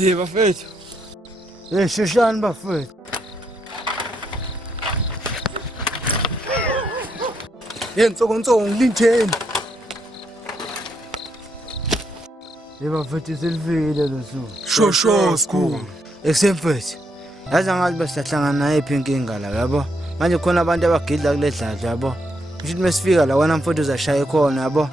Ye bafethu. Sheshani bafethu. Insoko ngilitheni. Bafethu selifile lo suku. Sho school. Exemfethu. Yazi ngathi basihlangana naye inkinga la yabo. Manje khona abantu abagidla kule dladla yabo. Ngisho mesifika la wena mfowethu uzashaya khona yabo.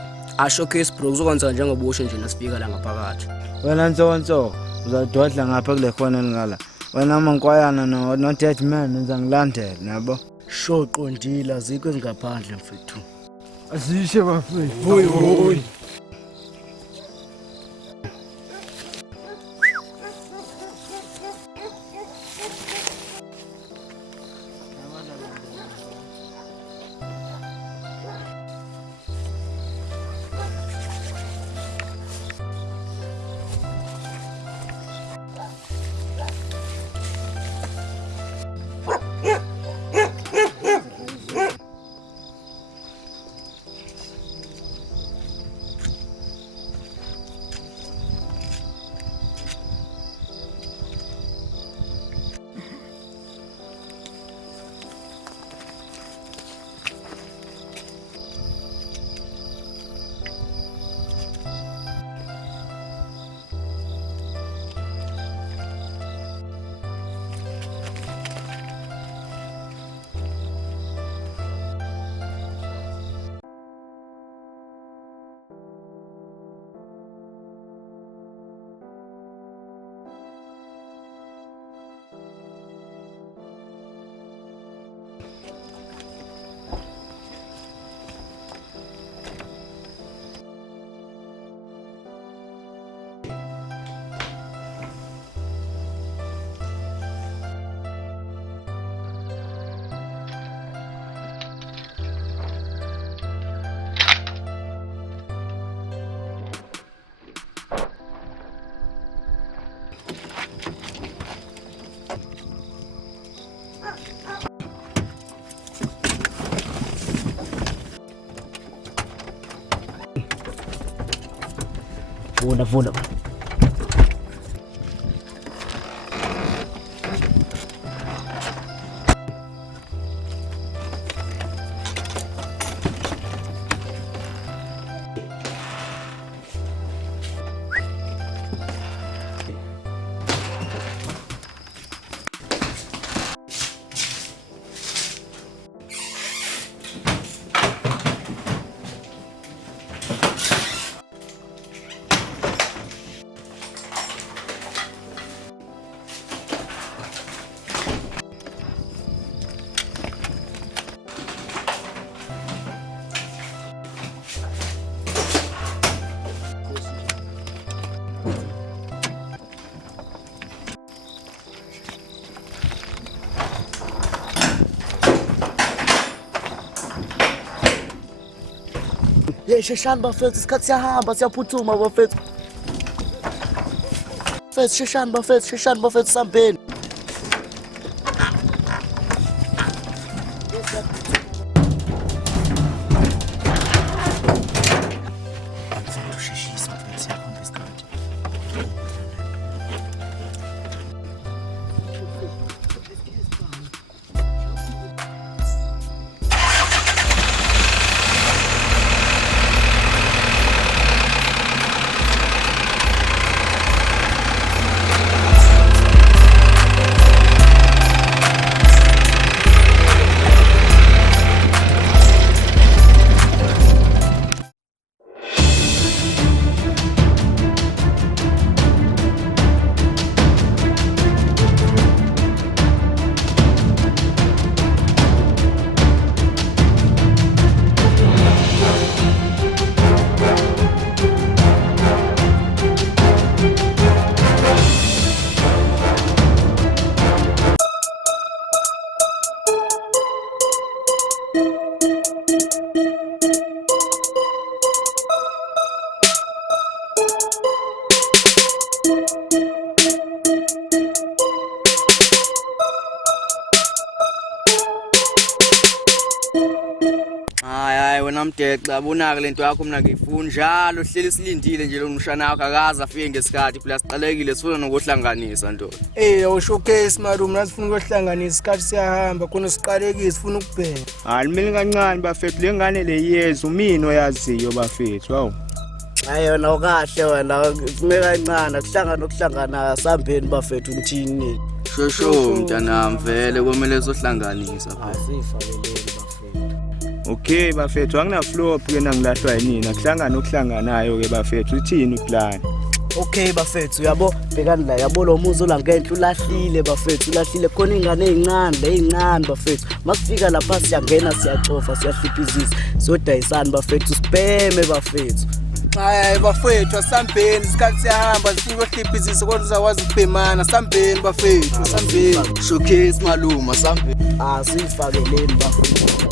Showcase bro kuzokwenza njengobusho nje nasifika la ngaphakathi. Wena nsonto uzadodla ngapha kule khona ngala. Wena mankwayana no dead man enza ngilandela nabo. Shoqondile azikho ezingaphandle mfethu. Azishe bafethu. Hoyi. Vuna. Sheshani bafethu isikhathi siyahamba siyaphuthuma bafethu. Sheshani bafethu sambeni. Hayi wena mdexa abonake lento yakho mina ngiyifuna njalo hleli silindile nje lo mshana wakho akaze afike ngesikhathi phela siqalekile sifuna nokuhlanganisa ndoda. Usho case malume nasifuna ukuhlanganisa isikhathi siyahamba khona siqalekile sifuna ukubheka. Hayi mina kancane bafethu lengane leyeza umino yaziyo bafethu hawu. Hayi yona ukahle wena kume kancane ukuhlangana sambeni bafethu umthini. Shosho mntanami vele komele sohlanganisa phela. Asifakeleni bafethu. Okay bafethu angina flop ke nangilahlwa yini akuhlangana okuhlanganayo ke bafethu uthini uplan. Okay bafethu uyabo bhekani la yabo lo muzo la ngenhla ulahlile bafethu ulahlile khona ingane ezincane bafethu masifika lapha siyangena siyacofa siyahlipizisa siyodayisana bafethu sibheme bafethu. Hayi bafethu asambeni isikhathi siyahamba sifuna ukuhlipizisa kodwa uzakwazi ukubhemana sambeni bafethu sambeni. Showcase maluma sambeni. Asifakeleni bafethu.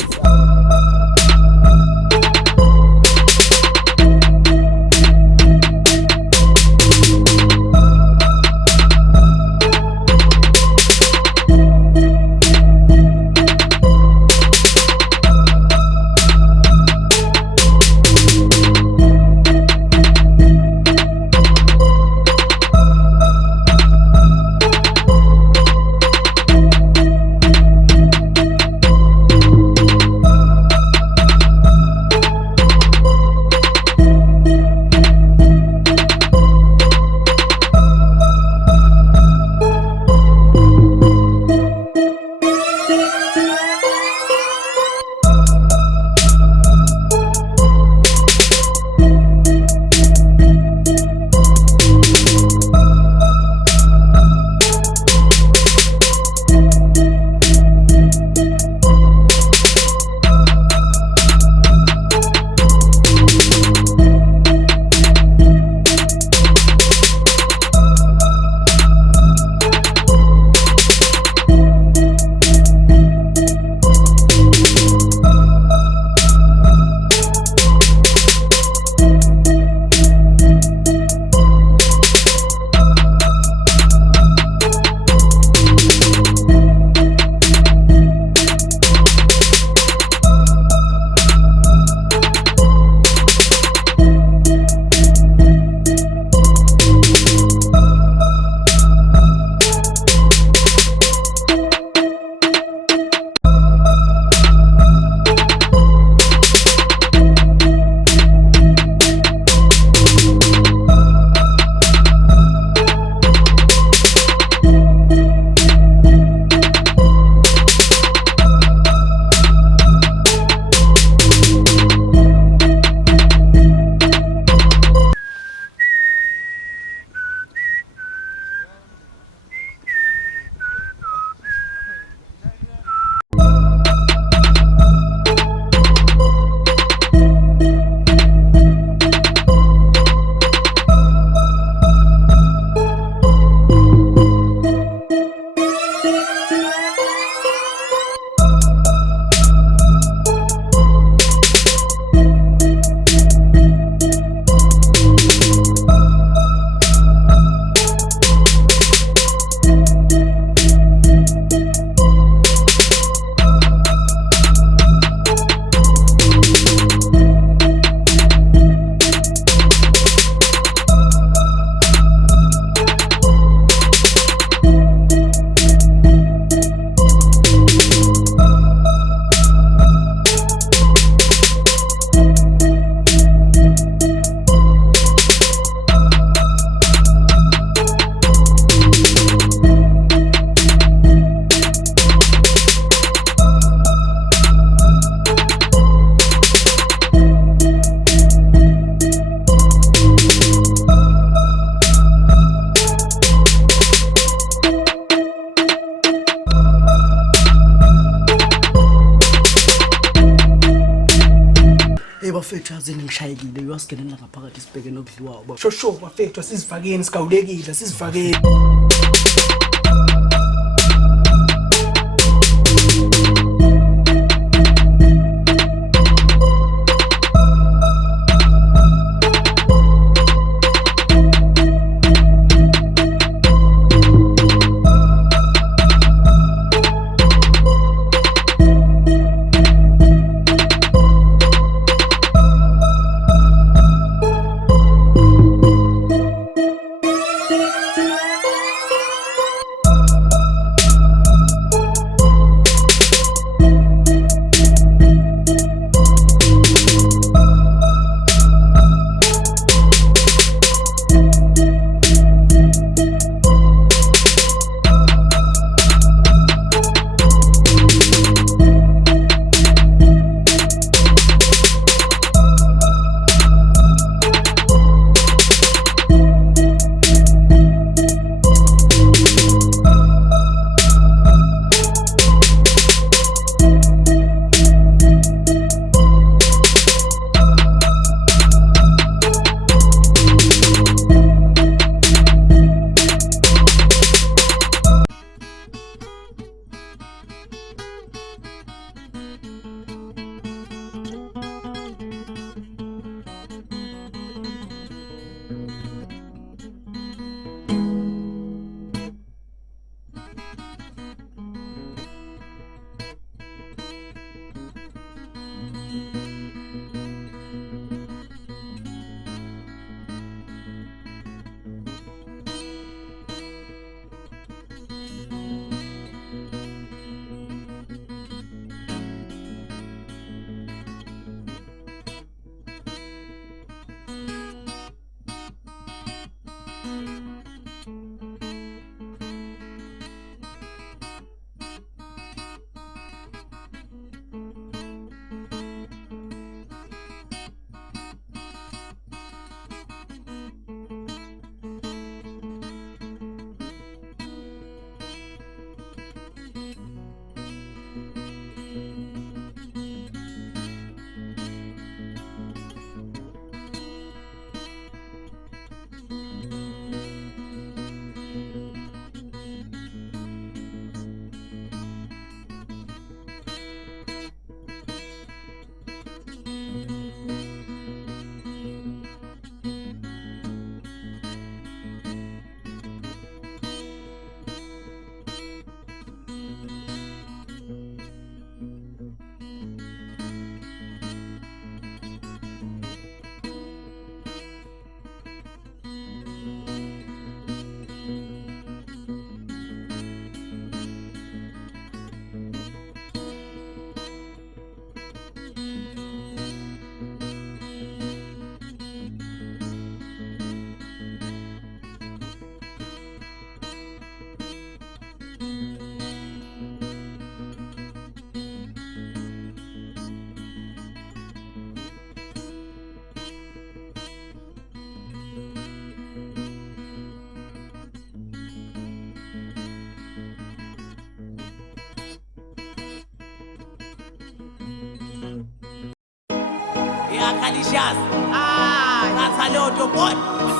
bafethu azeni ngishayekile uyasingenela ngaphakathi sibheke nokudliwa baba. Shosho bafethu asizivakeni sigawulekile asizivakeni. Kalishas. Ngathalodo boy.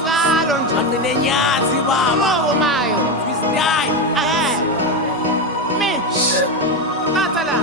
Salo nje. Ngine nyathi baba. Mayo. Twist die. Me. Atala.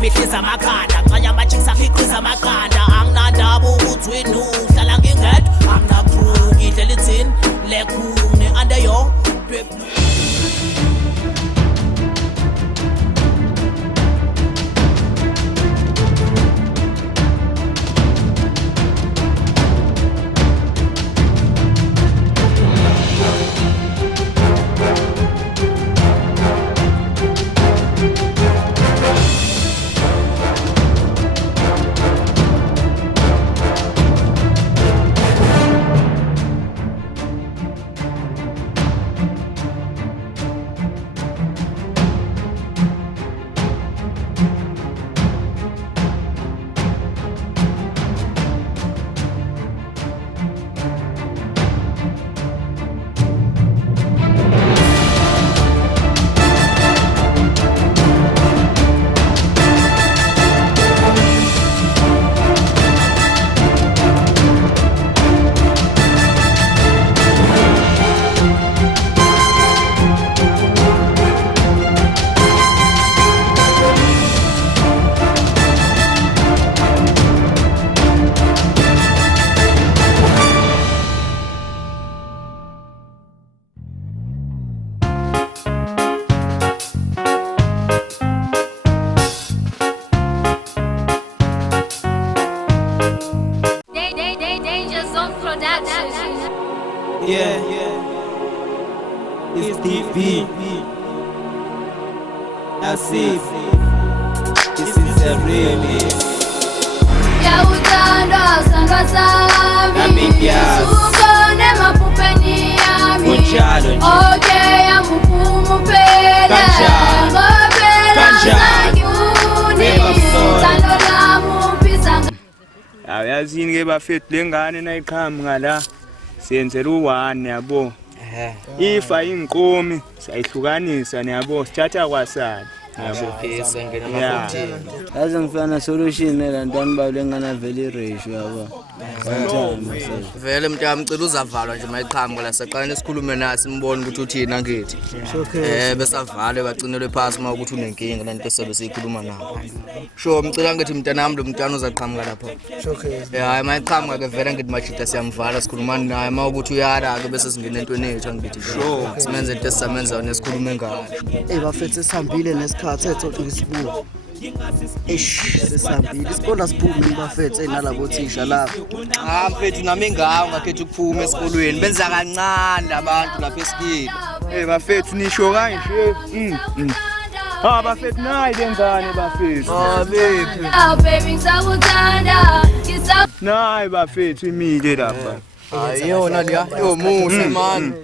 Bihlisa amakhanda qanya amachicks akhiqiza amaqanda anginandaba ukuthi wena uhlala ngingedwa anginakhru ngidlela ithini lekhuni under your It's TV. That's it. This is a remix. Yautanda sanga sami Sukone mapupeni yami Oke ya mpumu pele Ngopela zanyuni Tanola mupisa Yazini ke bafethu lengane nayiqhamuka la siyenzela u1 yabo. Ifa inqomi sayihlukanisa niyabo sithatha kwasana. Yazi ngifana na solution elantwana balengana vele ratio yabo. Vele mntami cela uzavalwa nje mayiqhamuka la saqala sikhulume nathi simbone ukuthi uthina ngithi. Besavalwe bacinelwe phansi uma ukuthi unenkinga lento sobe siyikhuluma nabo. Sho mcela ngithi mntanami lo mntana uzaqhamuka lapha. Hayi mayiqhamuka ke vele ngithi machita siyamvala sikhuluma naye uma ukuthi uyara ke bese singena entweni ethu angithi sho simenze into esamenza nesikhulume ngayo. Bafethu sihambile nesikhathi ethothi ngisibuka. Sesihambile isikole siphume bafethu nalabo thisha lapho. Mfethu nami ngawo ngakhetha ukuphuma esikolweni benza kancane abantu lapha esikini. Bafethu nisho kanje. Bafethu nayi benzani bafethu. baby ngisakuthanda Nayi bafethu imile lapha. Ayona liya yomuhle man.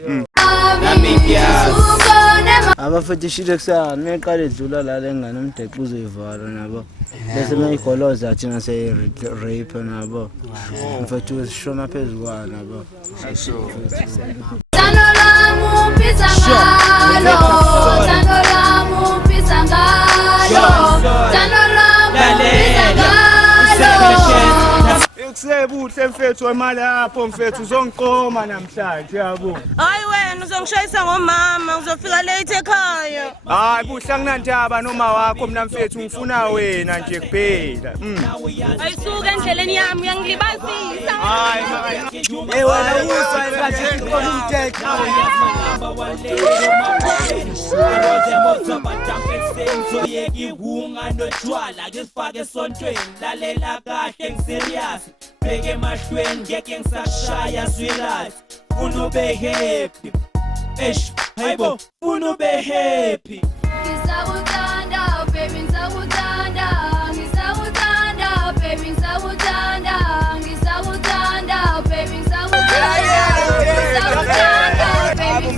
Abafethu shile kusana neqala edlula la lengane umdeqo uzoyivala nabo. Bese mayigoloza thina say rape nabo. Mfethu usishona phezukwana nabo. Tanola mupisa ngalo Tanola mupisa ngalo Tanola mupisa ngalo Ekusebuhle mfethu imali lapho mfethu uzongiqoma namhlanje yabo. Hayi wena uzongishayisa ngomama uzofika late ekhaya. Hayi buhle anginandaba noma wakho mina mfethu ngifuna wena nje kuphela. Ayisuka endleleni yami uyangilibazisa. Hayi Wena uzwa ikhathi khona umthetho. Bheke emahlweni ngeke ngisashaya sweetheart. Unobeke happy. Eish, hayibo, funa ube happy. Ngisawuthanda, baby, ngisawuthanda. Ngisawuthanda, baby, ngisawuthanda. Ngisawuthanda, baby, ngisawuthanda. Ngisawuthanda, baby,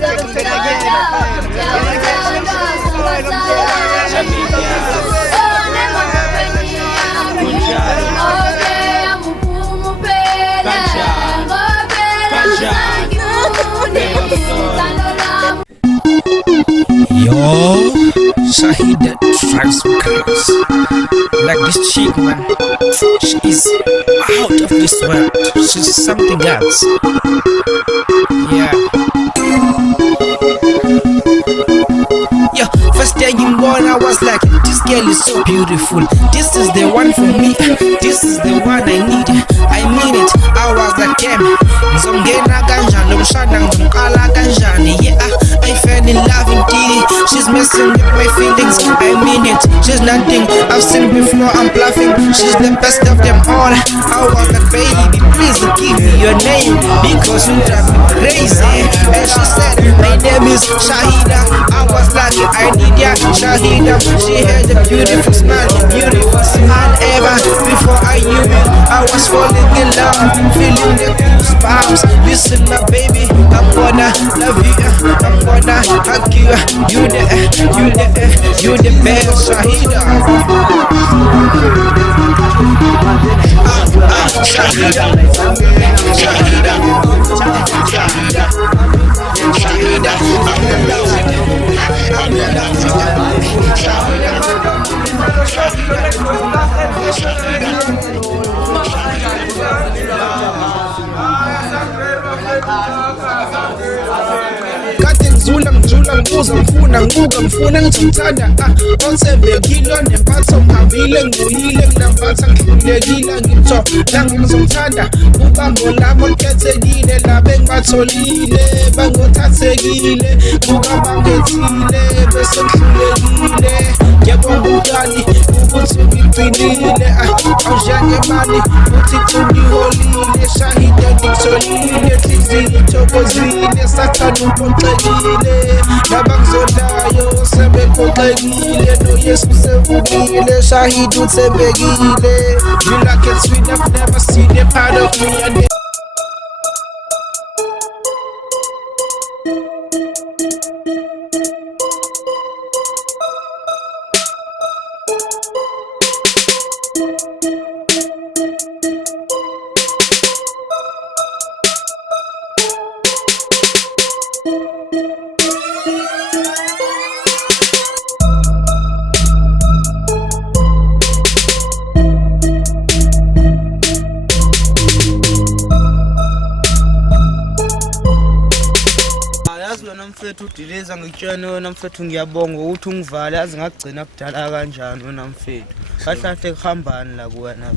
Yo, Shahida drives cars. Like this chick, man. She is out of this world. She's something else. Yeah. Yo, first day you born, I was like, this girl is so beautiful. This is the one for me. This is the one I need. I mean it. I was like, damn. Ngizongena kanjani lomshana ngizomqala kanjani. Yeah, I fell in love indeed. She's messing with my feelings. I mean it. She's nothing I've seen before. I'm bluffing. She's the best of them all. I was like, baby, please give me your name because you drive me crazy. And she said, my name is Shahida. I was like, I need ya, Shahida. She had a beautiful smile ever. Before I knew it, I was falling in love, feeling the goosebumps. Listen, my baby, I'm gonna love you. I'm gonna hug you. You the best, Shahida. Shahida, Shahida, Shahida, I'm in love with you. Kade ngizula ngibuza ngifuna ngibuka ngifuna ngithanda osebekile nempatho ngihambile ngiyile nginambatha ngihlulekile ngitho la ngizomthanda ubambo lami olukhethekile labe ngibatholile bangothathekile buka bangethile bese ngihlulekile ngiyabonga ukani ukuthi ngigcinile awujangemali uthi ungiholile Shahida ngitholile enhliziyweni ithokozile sathana uphoxekile nabangizondayo sebephoxekile noYesu sevukile Shahida uthembekile you like it sweet I've never seen a part of me and mfethu udiliza ngitshene wena mfethu ngiyabonga ukuthi ungivale yazi ngagcina kudala kanjani wena mfethu kahlahle kuhambani la kuwena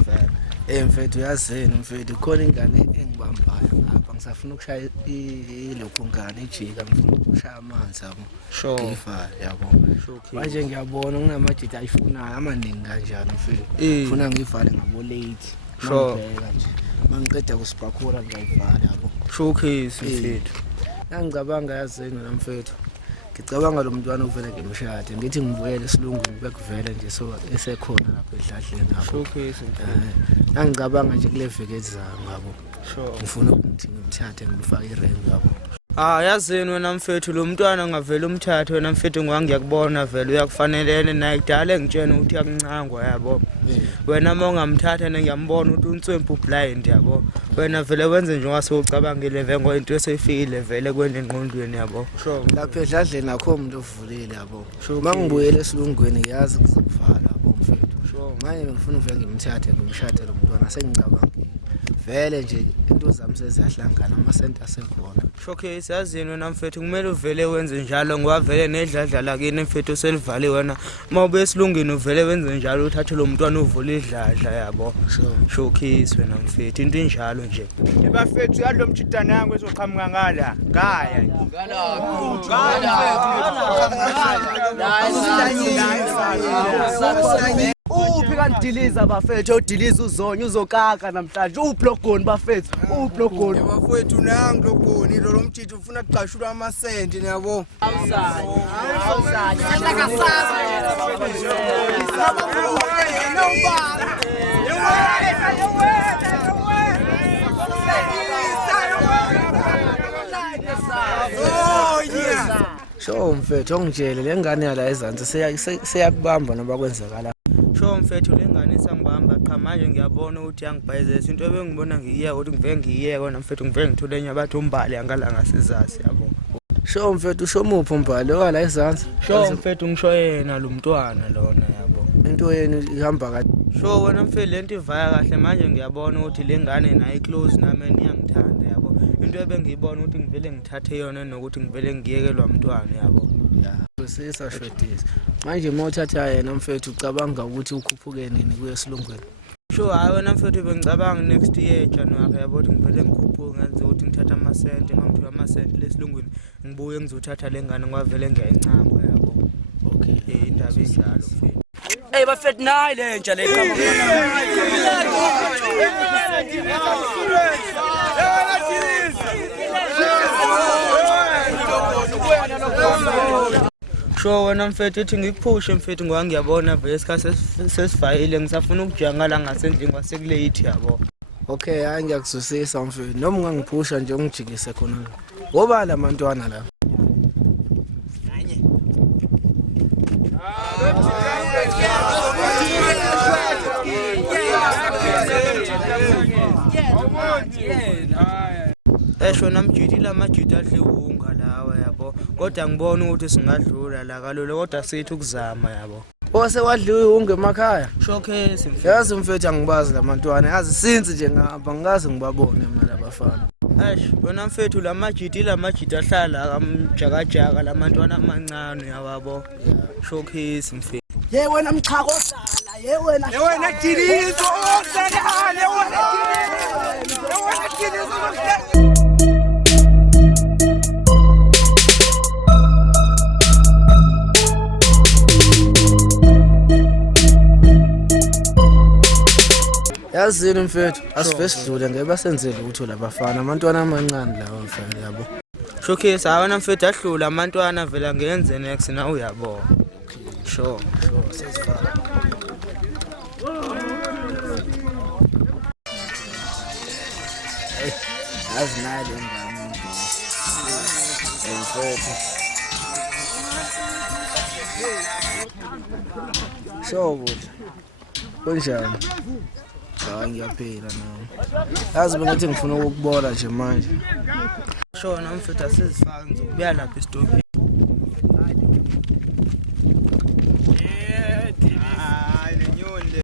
vele mfethu yazeni mfethu khona ingane engibambayo ngapha ngisafuna ukushaya ilokhu ngane ijika ngifuna ukushaya amanzi yabo sure ngifale yabo manje ngiyabona nginamajita ayifunayo amaningi kanjani mfethu ufuna ngivale ngabo late sure nje mangiqeda kusipakhura ngiyayivala yabo showcase mfethu ngicabanga yazeni wena mfethu ngicabanga lo mntwana uvele ngemshade ngithi ngibuyele esilungwini bekuvele nje so esekhona lapha edladleni lapho showcase ngicabanga nje kule veke ezayo ngabo sure ngifuna ukuthi ngimthathe ngimfake iring yabo yazini wena mfethu lo mntwana ngavela umthathe wena mfethu ngiyakubona vele uyakufanelene naye kudala ngitshena ukuthi yakuncangwa yabo wena mongamthatha ngiyambona ukuthi uNtswempu blind yabo wena vele wenze nje ngasewucabangile vele ngoyinto esefikile vele kwende engqondweni yabo sure lapha edladleni akho umuntu ovulile yabo mangibuyele esilungwini yazi kuzokuvala yabo mfethu sure manje ngifuna uvele ngimthathe ngimshade lo mntwana sengicabangile vele nje into zami seziyahlangana amasenta asekhona showcase yazini wena mfethu kumele uvele wenze njalo ngoba vele nedladla kini mfethu selivale wena mawube esilungini uvele wenze njalo uthathe lo mntwana uvule idladla yabo showcase wena mfethu into enjalo nje bafethu yalo mjidana yangu ezoqhamuka ngala ngaya Ufika ndiliza bafethu, udiliza uzonye uzokaka namhlanje ublogoni bafethu, ublogoni. Bafethu nangu logoni lo mthithi ufuna kuqashula amasenti yabo. Sho mfethu ongitshele lengane yala ezansi seyakubamba noba kwenzakala. Sho mfethu lengane sangibamba cha manje ngiyabona ukuthi yangibhayizela into ebengibona ngiyiyeka ukuthi ngiveke ngiyiyeka wena mfethu ngiveke ngithule enye abathi umbali angala ngasizasi yabo. Sho mfethu usho muphi umbali wala ezansi? Sho mfethu ngisho yena lo mntwana lona yabo. Into yenu ihamba kahle. Sho wena mfethu lento ivaya kahle manje ngiyabona ukuthi lengane nayo iclose nami iyangithanda yabo. Into ebengiyibona ukuthi ngivele ngithathe yona nokuthi ngivele ngiyekelwa umntwana yabo. Sisashwedisa. Manje mawuthatha yena mfethu ucabanga ukuthi ukhuphuke nini kuye esilungwini? Sho hayi wena mfethu bengicabanga next year January yabo ukuthi ngivele ngikhuphuke ngenze ukuthi ngithatha amasenti ngangithola amasenti lesilungwini ngibuye ngizothatha lengane ngwavele ngiyayincamba yabo. Okay. Indaba enjalo mfethu. Hey bafethu nayi lentsha le qhamuka. Sho wena mfethu ethi ngikuphushe mfethu ngoba ngiyabona vele isikhathi sesivayile ngisafuna ukujanga la ngasendlini kwasekulate yabo. Okay, hayi ngiyakuzwisisa mfethu. Noma ungangiphusha nje ungijikise khona. Ngoba la mantwana la. Esho namjidile amajidi adliwunga lawa yabo. Kodwa ngibona ukuthi singadlula la kalolo kodwa sithi ukuzama yabo. Ose wadliwe ihunge emakhaya. Showcase mfethu. Yazi mfethu angibazi la mantwana. Yazi since nje ngihamba ngikaze ngibabone mara abafana. Wena mfethu lamajidi ahlala kamjakajaka lamantwana amancane yabo. Showcase mfethu. Ye wena mchako sala, ye wena Dilizo osala, ye wena Dilizo. Yazini mfethu asivesidlule ngeke senzele ukuthi labafana amantwana amancane lawa mfana yabo. Showcase awona mfethu ahlula amantwana vela ngenze next na uyabo. Sure sesifaka. Azinayo ngami. Mfethu. Sho budla. Kunjani? Hayi ngiyaphila nawe. Yazi bengithi ngifuna ukukubona nje manje. Shona mfethu asizifaka ngizokubuya lapha esitobhini. Hayi lenyoni le.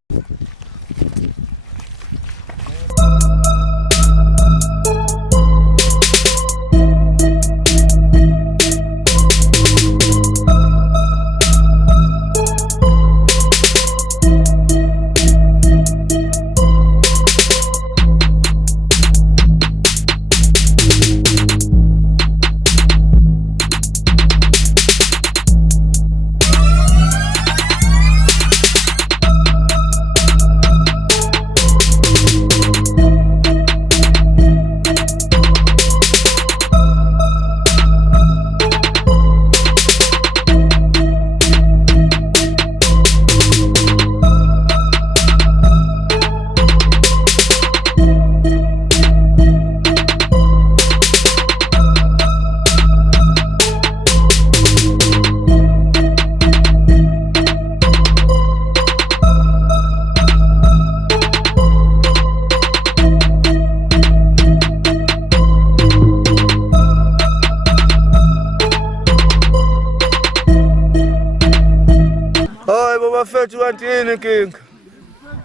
Bafethu wantini inkinga.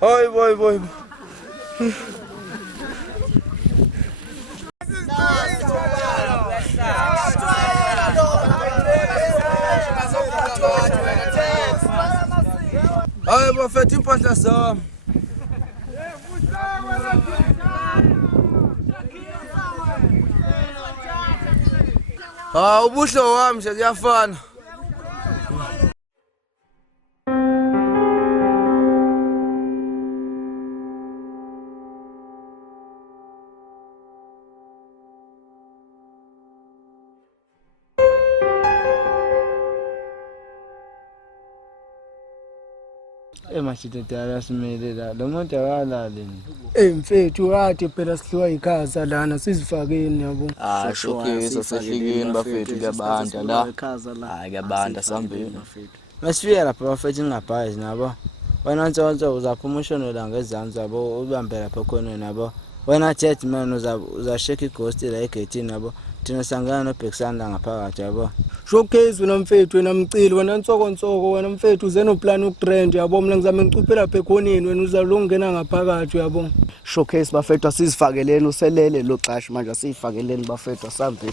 Hayi boy. Hayi bafethu impahla zami. Ubuhlo wami nje kuyafana. emashithetala simele la lo muntu akalali Mfethu athi phela sidliwa ikhaza lana sizifakeni yabo. Showcase sehlikini bafethu kuyabanda la. Kuyabanda sambeni. masifika lapha bafethu ngaphazi nabo wena ntsonto uzaphumushona la ngezansi yabo ubambe lapha khona nabo wena jet man uzashake ighost la egate nabo thina sangana nobhekisanda ngaphakathi yabo. Showcase wena mfethu wena mcili wena ntsoko wena mfethu uze no plan ukutrend yabo mina ngizame ngicuphela lapha ekhoneni wena uzalungena ngaphakathi yabo. Showcase bafethu asizifakeleni uselele lo xashi manje asizifakeleni bafethu asambi.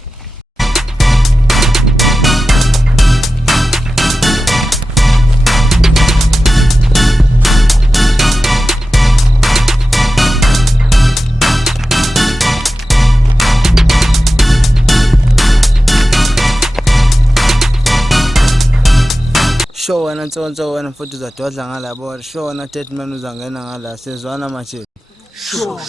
Show wena ntsonto wena mfuthu uzadodla ngalabo show wena jet man uzangena ngala sezwana manje. Show.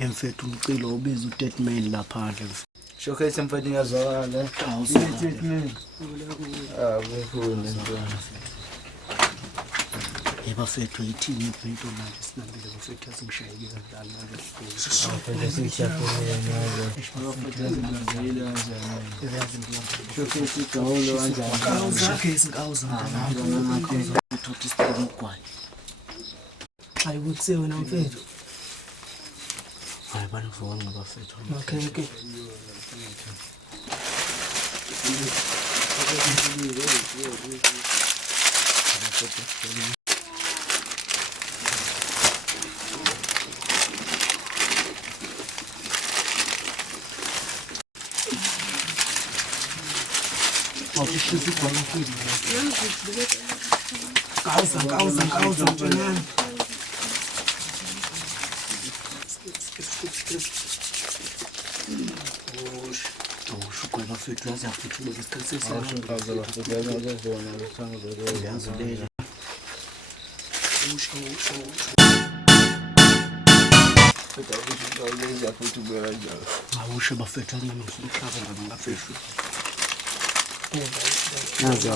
Mfethu umcilo ubiza u-dead man lapha phandle. Showcase mfethu ngiyazwakala. Dead man. Kukhona ntwana. Bafethu yithini mfethu manje sinambile bafethu asingishayekile ngalo manje sihlezi. Phela siyishaphelele manje. Showcase igawulo kanjani? Showcase ngawuza ngawuza. Uthothi isibheke ugwayi. Xa ikutse wena mfethu. Hayi bani mfowethu ngabafethu. Okay. Causa, mfana. Shukwe bafethu yazi afuthulo isikhathi sesizwe. Awusho bafethu nginomhlaba ngabafethu. Nazo.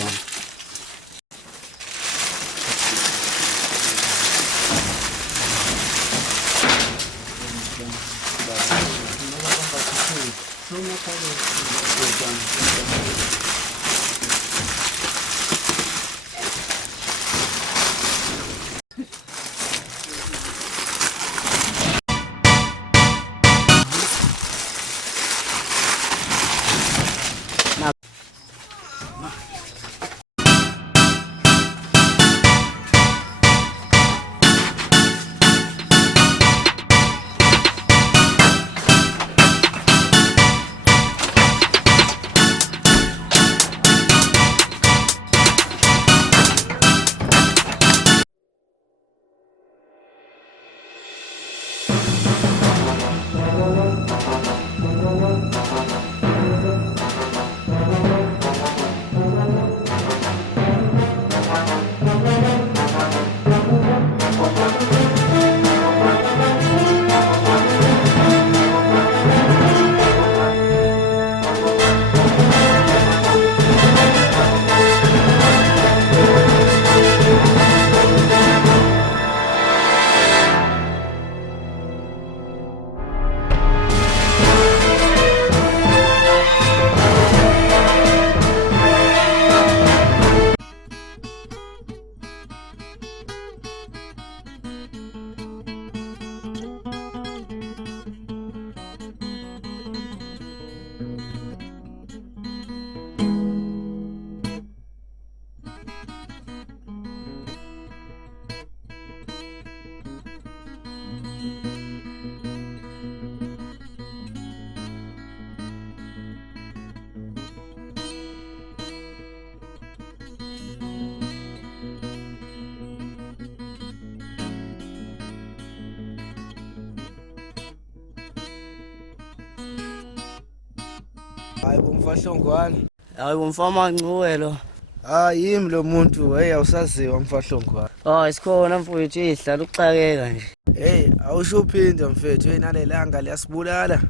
Hayi bomfahlongwane. Hayi umfama Ngcuwelo. Hayi yimi lo muntu hey awusaziwa mfahlongwane. Hayi sikhona mfowethu ihlala ukuxakeka nje. Hey awusho uphinda mfethu hey nalelanga liyasibulala.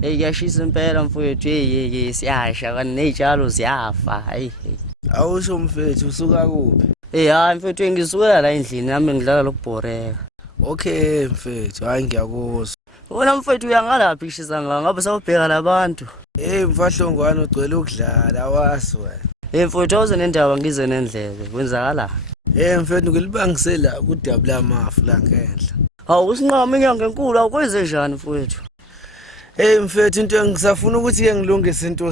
Hey kuyashisa impela mfowethu hey siyasha kanti nezitshalo ziyafa hayi. Awusho mfethu usuka kuphi? Hey hayi mfethu ngisuka la endlini nami ngidlala lokubhoreka. Okay mfethu hayi ngiyakuzwa. Wena mfethu uyangalaphi ishisa ngabe sawubheka labantu. Hey mfahlongwane ugcwele ukudlala awazi wena. Hey mfowethu awuze nendaba ngize nendlebe kwenzakala. Hey mfethu ngilibangisela kudabu lamafu la ngenhla. Hawu usinqama inyanga enkulu awukwenze njani mfowethu? Hey mfethu into engisafuna ukuthi ke ngilungise into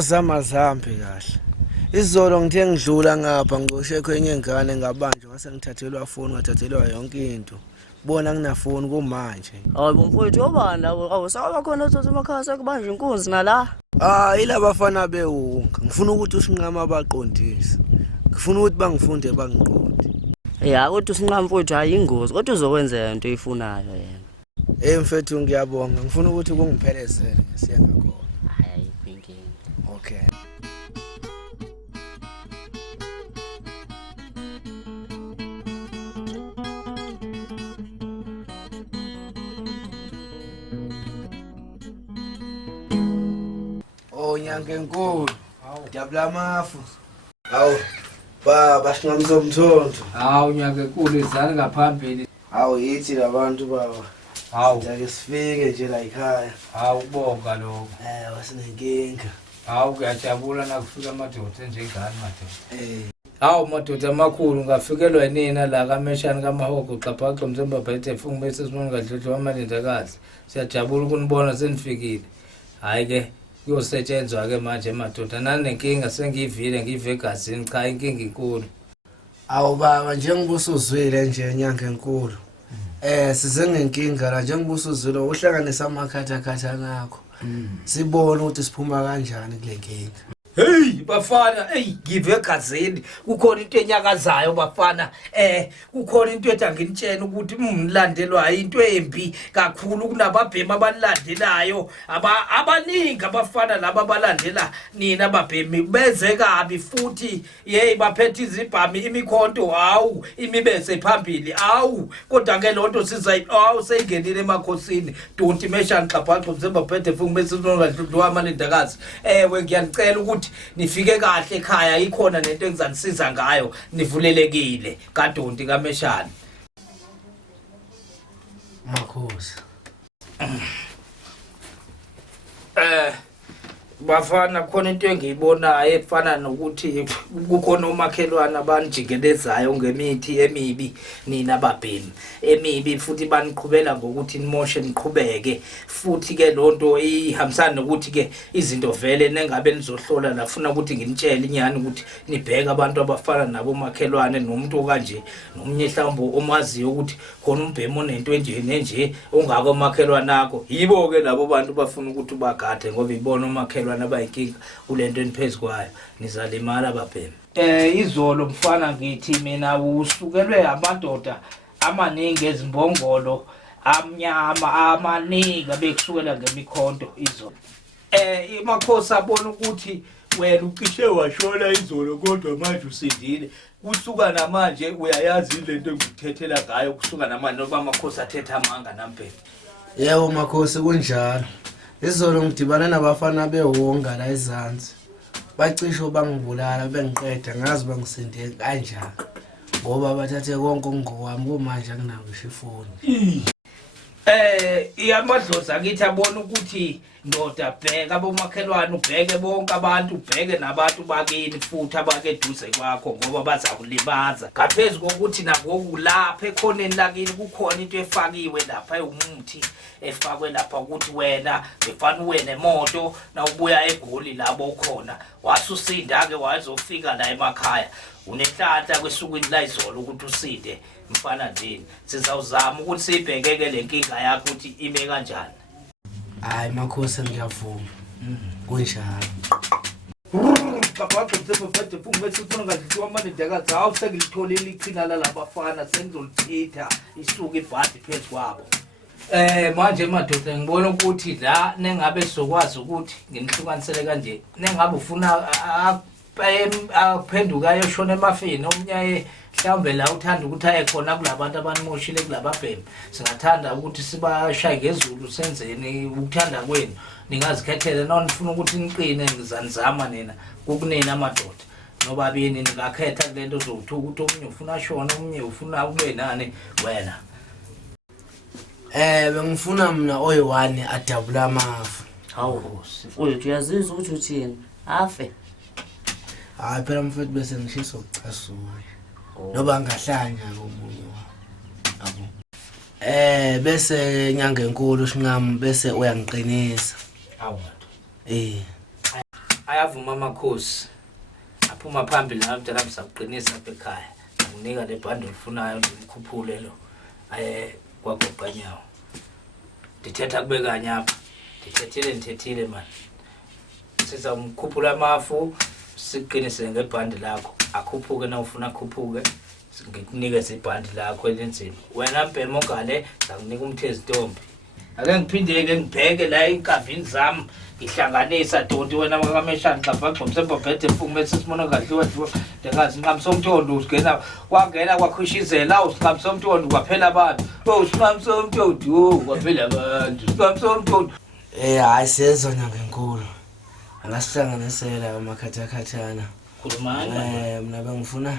zami azihambi kahle. Izolo ngithe ngidlula ngapha ngoshekho enye ingane ngabanjwa ngase ngithathelwa phone ngathathelwa yonke into. Bona nginafoni kumanje. Hayi mfowethu obani labo awusaba khona uthatha emakhaya sekubanje inkunzi nala. Ila bafana bewunga. Ngifuna ukuthi usinqama abaqondise. Ngifuna ukuthi bangifunde bangiqonde. Ya kodwa usinqama mfowethu hayi ingozi kodwa uzokwenza into oyifunayo yena. Hey mfethu ngiyabonga. Ngifuna ukuthi kungiphelezele ngisiya ngakhona. Hayi inkingi. Okay. Nyanga enkulu. Dabla mafu. Hawu. Baba singamzo umthonto. Hawu nyanga enkulu izani ngaphambili. Hawu yithi labantu baba. Hawu ake sifike nje la ekhaya. Hawu bonga lokho. Wasinenkinga. Hawu kuyajabula nakufika amadoda njengani madoda. Hawu madoda amakhulu ngafikelwa yinina la kaMeshani kaMahogo xaphaxa mthemba bhethe funga bese sibona kadludlu amalindakazi. Siyajabula ukunibona senifikile. Hayi ke kuyosetshenzwa ke manje madoda nani nenkinga sengivile ngive egazini cha inkinga inkulu. Awu baba njengobuso uzwile nje nyanga enkulu. Size ngenkinga la njengobuso uzwile uhlanganisa amakhatha nakho. Sibone ukuthi siphuma kanjani kule nkinga. Hey bafana give egazini kukhona into enyakazayo bafana kukhona into ethi anginitshela ukuthi mngilandelwa into embi kakhulu kunababhemi abanilandelayo abaningi abafana laba abalandela nina ababhemi benze kabi futhi baphethe izibhami imikhonto hawu imibese phambili hawu kodwa ke lonto seyingenile emakhosini don't Meshani xaphaxa mzemba phethe funga bese sinongadludwa amalindakazi ngiyanicela ukuthi nifike kahle ekhaya ikhona nento engizanisiza ngayo nivulelekile kaDonti kaMeshani Makhosi. Bafana khona into engiyibonayo efana nokuthi kukhona omakhelwana abanijikelezayo ngemithi emibi nina babhemi emibi futhi baniqhubela ngokuthi nimoshe niqhubeke futhi ke lonto ihambisana nokuthi ke izinto vele nengabe nizohlola lafuna ukuthi nginitshele inyani ukuthi nibheke abantu abafana nabo makhelwane nomuntu okanje nomnye mhlawumbe omaziyo ukuthi khona umbhemi onento enje ongako makhelwana nakho yibo ke labo bantu bafuna ukuthi ubagade ngoba ibona omakhelwane abayinkinga kulento eniphezukwayo nizalimala babhemi. Izolo mfana ngithi mina usukelwe amadoda amaningi ezimbongolo amnyama amaningi bekusukela ngemikhonto izolo. Imakhosi abona ukuthi wena ucishe washona izolo kodwa manje usindile kusuka namanje uyayazi lento engikuthethela ngayo kusuka namanje noba amakhosi athetha amanga nampela. Yebo makhosi kunjalo. Izolo ngidibana nabafana bewonga la ezansi. Bacisho bangibulala bengiqeda ngazi bangisindele kanjani. Ngoba bathathe konke ngokwami kumanje anginawo ishifoni. Iyamadlozi akithi abona ukuthi ndoda bheka abomakhelwane ubheke bonke abantu ubheke nabantu bakini futhi abakeduze kwakho ngoba bazakulibaza ngaphezulu kokuthi nakulapha ekhoneni lakini kukhona into efakiwe lapha eumuthi efakwe lapha ukuthi wena befana uwe nemoto na ubuya eGoli labo ukhona wasusinda ke wazofika la emakhaya unehlanhla kwesukwini la izolo ukuthi usinde mfana ndini sizawuzama ukuthi sibhekeke lenkinga yakho ukuthi ime kanjani. Hayi makhosi ngiyavuma. Kunjalo. Xaphaxa msebephethe funga bese sifuna ngadliwa amalindakazi hawu sengilitholile iqhina la labafana sengizolithitha isuka ibhadi phezu kwabo. Manje madoda ngibona ukuthi la nengabe sizokwazi ukuthi nginihlukanisele kanje. Nengabe ufuna aphenduka ayoshona emafini omnyaye mhlawumbe la uthanda ukuthi aye khona kulabantu abanimoshile kulababhemi. Singathanda ukuthi sibashaye ngezulu senzeni ukuthanda kwenu. Ningazikhethela noma nifuna ukuthi niqine ngizanizama nina kukunina amadoda. Nobabini ningakhetha kulento zokuthi ukuthi omunye ufuna shona omunye ufuna ube nani wena. Bengifuna mina oyi-1 adabula amafu. Hawu mfowethu uyazizwa ukuthi uthini afe. Hayi phela mfowethu bese ngishisa ukucasuka. Noba ngahlanya komunye wabo. Bese inyanga enkulu shinqami bese uyangiqinisa. Hawu. Ayavuma amakhosi. Aphuma phambili la mntana msakuqinisa apha ekhaya. Nginika le bhandi olifunayo ngikhuphule lo. Kwagoqanyawo. Ndithetha kube kanye apha. Ndithethile man. Sizamkhuphula amafu siqinise ngebhandi lakho. Akhuphuke na ufuna akhuphuke. Ngikunikeze ibhandi lakho elenzima. Wena mpemo ngale ngakunika umthezi ntombi. Ake ngiphindeke ngibheke la inkavini zami ngihlanganisa donti wena makameshani xabhaxa msebabhethe mfungu bese simona kahle wadliwa ndengazi nqamsomthondo usingena kwangena kwakhushizela usinqamsomthondo kwaphela abantu usinqamsomthondo kwaphela abantu usinqamsomthondo hayi siyezona ngenkulu angasihlanganisela amakhathakhathana khulumana mina bengifuna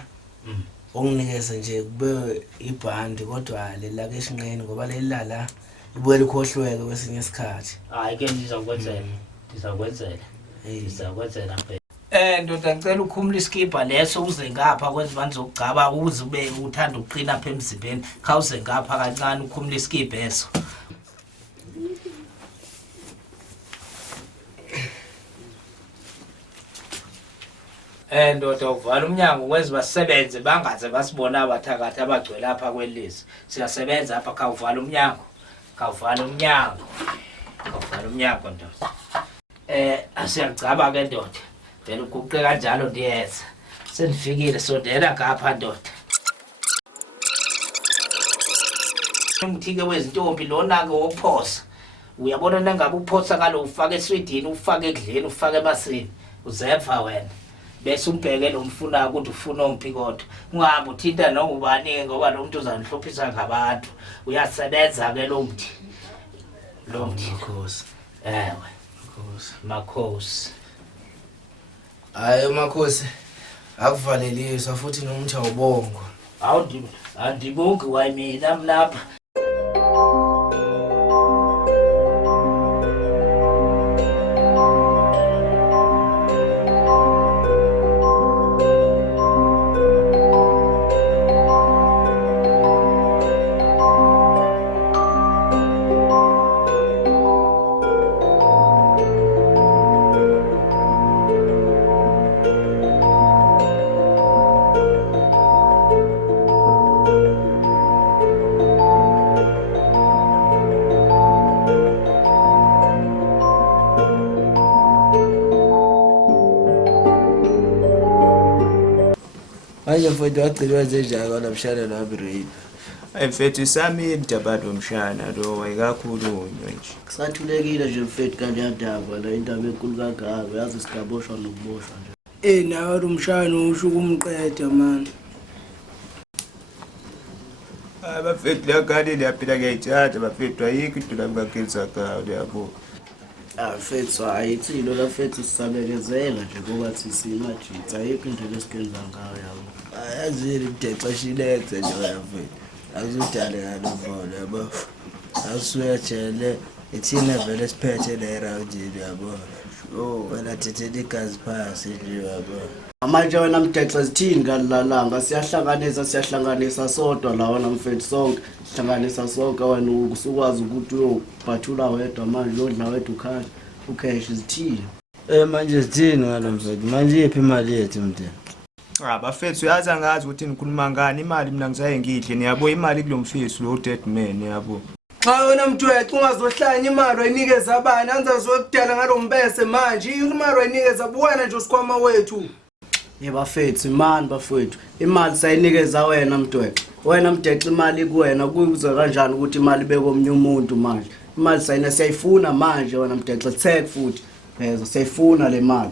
unginikeze nje kube ibhandi kodwa lela ke eshinqeni ngoba lelala ibuye likhohlweke kwesinye isikhathi. Hayi ke ndizakwenzela phela. Ndoda ngicela ukhumula iskipa leso uze ngapha kwenza manje zokugcaba uze ube uthanda ukuqina apha emzimbeni. Khawuze ngapha kancane ukhumula iskipa eso. Ndoda uvala umnyango kwenza basebenze bangaze basibona abathakathi abagcwele apha kwelizwe. Siyasebenza apha khawuvala umnyango. Kawuvala umnyango ndoda. Asiyagcaba ke ndoda. Vele uguqe kanjalo ndiyeza. Sendifikile sondela ngapha ndoda. Umthike wezintombi lona ke wophosa. Uyabona nangabe uphosa ngalo ufake eswidini ufake ekudleni ufake emasini. Uzeva wena. Bese umbheke lo mfuna ukuthi ufuna omphi kodwa. Ungahambi uthinta nobani ngoba lo muntu uzanihlophisa ngabantu. Uyasebenza ke lo mthi. Makhosi. Makhosi. Hayi makhosi. Akuvaleliswa futhi nomuthi awubongo. Andibongi wayimina mlapha. Manje mfowethu wagcilwa zenjalo namshana nabirate. Mfethu sami indaba lomshana lo wayikakhulunywa nje. Kusathulekile nje mfethu kanti yadaba la indaba enkulu kangaka yazi sikaboshwa nokuboshwa nje. Nawe umshana usho ukumqeda man. Bafethu la gadi liyaphila kuyayithatha bafethu ayikho idula kubakelisa kawo yabo. Mfethu ayithilo la mfethu sisabekezela nje ngoba sisimajitha ayikho into lesikwenza ngayo yabo. Ayazile idexashileke nje mfethu. Akuzudale ngalomvola yabo. Asuyajele ithina vele siphethe la round yabo. Wena thethela igazi phasi nje yabo. Manje wena mdexa sithini kalalanga siyahlanganisa sodwa la wona mfethu sonke sihlanganisa sonke wena usukwazi ukuthi uyobhathula wedwa manje lodla wedwa ukhaya ucash sithini. Manje sithini ngalomfethu manje iphi imali yethu mntana? Bafethu uyazi angazi ukuthi nikhuluma ngani imali mina ngisaye ngidle niyabo imali kulomfisi lo dead man yabo. Xa wena mntwethu ungazohlanya imali wayinikeza abani anzazokudala ngalombese manje imali wayinikeza buwena nje usikhwama wethu. Bafethu imani bafethu imali sayinikeza wena mntwethu wena Mdexo imali kuwena kuze kanjani ukuthi imali beke omnye umuntu manje imali sayina siyayifuna manje wena Mdexo tag futhi phezulu siyayifuna le mali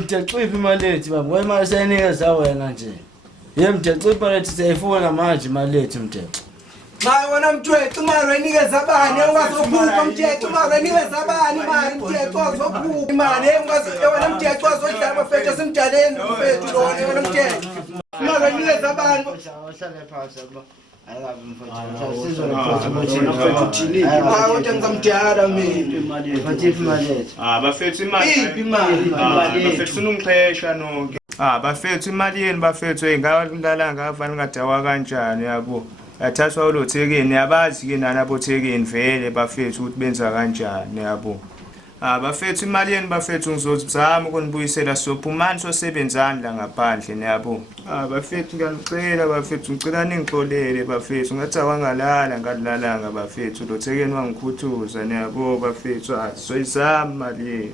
Mdexo iphi imali lethu baba ngoba imali sayinikeza wena nje Mdexo imali lethu siyayifuna manje imali lethu Mdexo Hayi wena Mdexo imali wenikeza abani ungazophupha Mdexo imali wenikeza abani imali Mdexo uzophupha imali wena Mdexo azodlala bafethu simdaleni bafethu lona wena Mdexo imali wenikeza abani uhlale phansi baba bafethu unungixesha nonke bafethu imali yeni bafethu engawalala ngavani ngadawa kanjani yabo yathathwa ulothekeni yabazi ke nani abothekeni vele bafethu ukuthi benza kanjani yabo bafethu imali yeni bafethu ngizozama ukunibuyisela sophumani sosebenzani la ngaphandle niyabo bafethu ngiyanicela bafethu ngicela ningixolele bafethu ngathi awangalala ngalilalanga bafethu lothekeni wangikhuthuza niyabo bafethu soyizama imali yeni